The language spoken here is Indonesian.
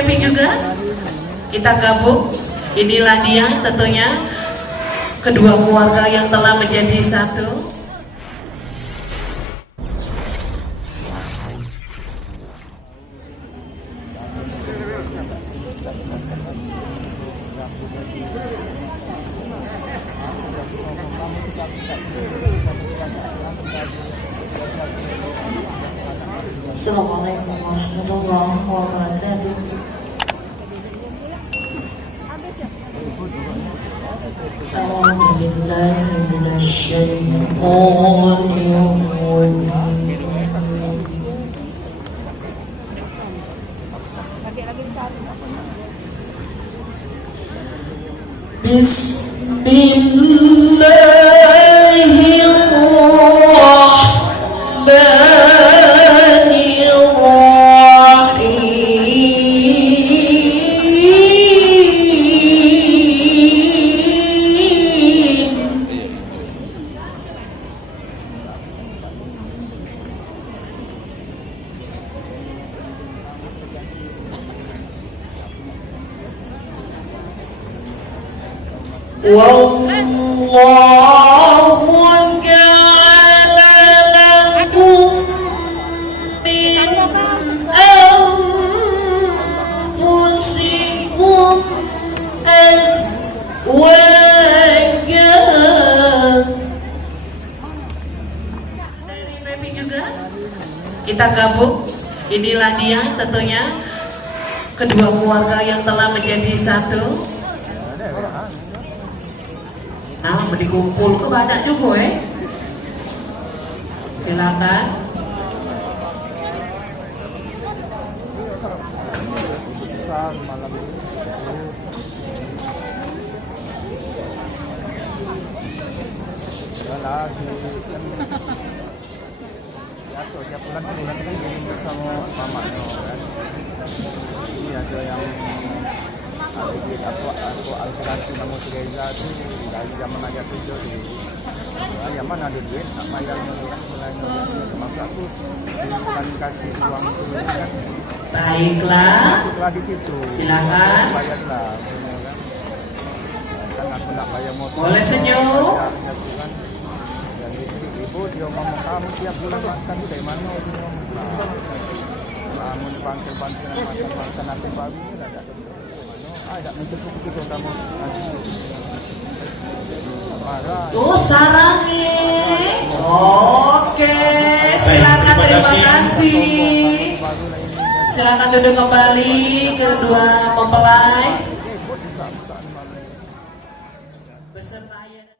Baby juga kita gabung. Inilah dia tentunya kedua keluarga yang telah menjadi satu. Assalamualaikum warahmatullahi wabarakatuh. A'udzu billahi minasyaitonir rajim. Wallahu ja'ala lakum min anfusikum azwajan. Dari Baby juga kita gabung. Inilah dia tentunya kedua keluarga yang telah menjadi satu. Nah, dikumpul ke banyak juga silakan. Malam lagi ya tuh tiap bulan kan gini sama mamanya kan. Ini ada yang aku alternatif namun Reza itu dari zaman ayat itu di mana ada duit tak bayar mulai masa aku bukan kasih uang itu kan. Baiklah, Di situ silakan. bayarlah kan aku nak bayar motor. Boleh senyum. Dan ibu dia ngomong kamu tiap bulan makan dari mana itu ngomong. Kamu dipanggil-panggil makan nanti pagi ini ada ada mencukup begitu kamu marah. Tuh sarangnya. Oke, silakan, terima kasih. Silakan duduk kembali kedua mempelai.